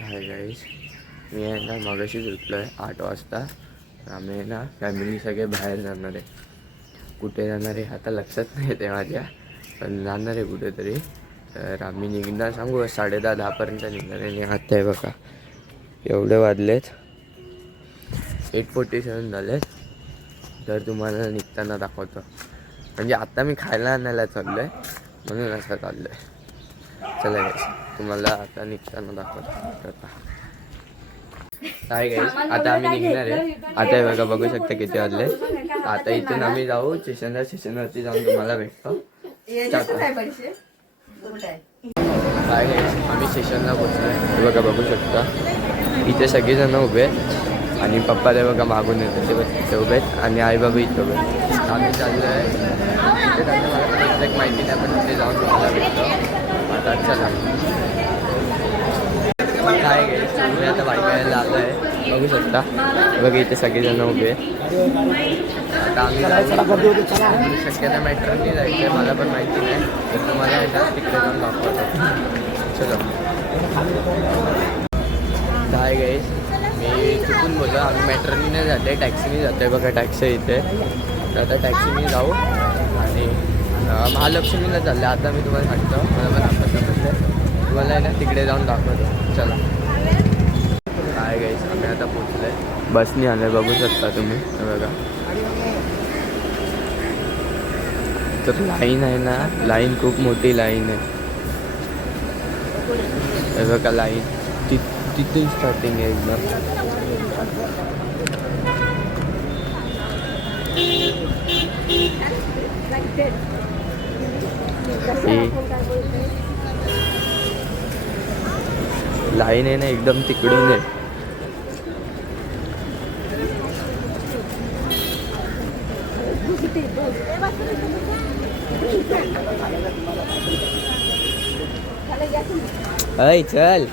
Hi guys, मी आहे ना मगाशीच उठलो आहे 8 वाजता. आम्ही आहे ना फॅमिली सगळे बाहेर जाणार आहे. कुठे जाणार आहे आता लक्षात नाही येते माझ्या, पण जाणार आहे कुठेतरी. तर आम्ही निघणार सांगू 10:30 10पर्यंत निघणार आहे. आणि आता आहे बघा एवढे वाजलेत 8:47 झालेत. तर तुम्हाला निघताना दाखवतो. म्हणजे आता मी खायला आणायला चाललो आहे म्हणून असं चाललो आहे. चला गाईस, तुम्हाला आता निघताना दाखवतो. काय गाईस, आता आम्ही निघणार आहे. आता हे बघा बघू शकता किती वाजले. आता इथून आम्ही जाऊ स्टेशनवरती जाऊन तुम्हाला भेटतो. काय गाईस, आम्ही स्टेशनला पोहोचलोय. हे बघा बघू शकता इथे सगळेजण उभे आहेत आणि पप्पा ते बघा मागून येतात ते तिथे उभे आहेत आणि आई बाबा इथे उभे आहेत. आम्ही चाललो आहे तिथे त्यांना मला एक्झॅक्ट माहिती नाही, पण तिथे जाऊन तुम्हाला भेटतो. आता चला काय गाईस, तुम्ही आता बायकायला आलो आहे बघू शकता. बघा इथे सगळेजण उभे. आता आम्ही शक्यता मेट्रोने जायचं आहे, मला पण माहिती नाही. तर तुम्हाला एकदा तिकडे जाऊन दाखवतो. चलो काय गाईस, मी चुकून बोललो. आम्ही मेट्रोने नाही जातो आहे, टॅक्सीने जातो आहे. बघा टॅक्सी इथे. तर आता टॅक्सीने जाऊ आणि महालक्ष्मीला चाललं. आता मी तुम्हाला सांगतो, मला पण आपण समजलं. तुम्हाला आहे ना तिकडे जाऊन दाखवतो. चला काय गाईस, आम्ही आता पोचलो आहे. बसने आलं आहे बघू शकता तुम्ही. बघा तर लाईन आहे ना, लाईन खूप मोठी लाईन आहे. हे बघा लाईन तिथे स्टार्टिंग आहे एकदम. लाईन आहे ना एकदम तिकडून आहे. अय चल.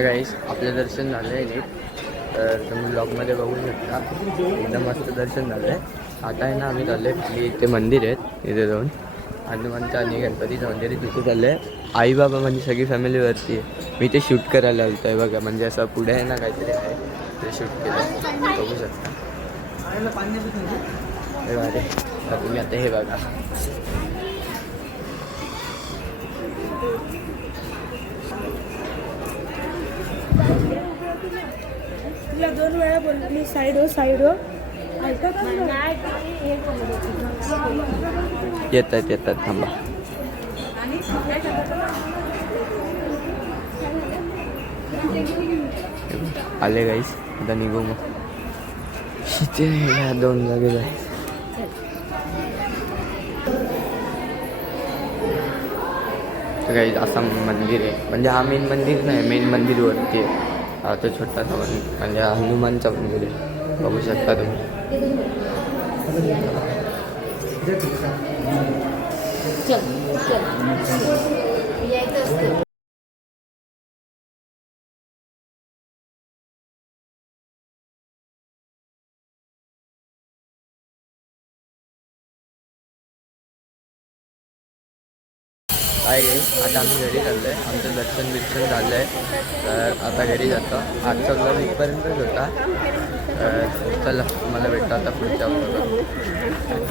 तर गाईस आपलं दर्शन झालं आहे नीट, तर तुम्ही ब्लॉगमध्ये बघू शकता एकदम मस्त दर्शन झालं आहे. आता आहे ना आम्ही चाललो आहे खाली, इथे मंदिर आहेत तिथे जाऊन हनुमानचं आणि गणपतीचं मंदिर आहे तिथे चाललं आहे. आई बाबा म्हणजे सगळी फॅमिलीवरती आहे. मी ते शूट करायला आलो आहे बघा, म्हणजे असं पुढे आहे ना काहीतरी आहे ते शूट केलं बघू शकता. अरे तुम्ही आता हे बघा दोन वेळा बोलली साईड हो येतात थांबा. आले गाईस, आता निघू मग. इथे ह्या 2 जागेत आहे. तर काही असा मंदिर आहे, म्हणजे हा मेन मंदिर नाही, मेन मंदिरवरती आहे. हा तो छोटासा म्हणजे हनुमानचा मंदिर आहे, बघू शकता तुम्ही. काय गे आता आम्ही घरी चाललो आहे, आमचं दर्शन झालं आहे, तर आता घरी जातो. आजचा ब्लॉग इथपर्यंतच होता. चला तुम्हाला भेटतो आता पुढच्या ब्लॉगला.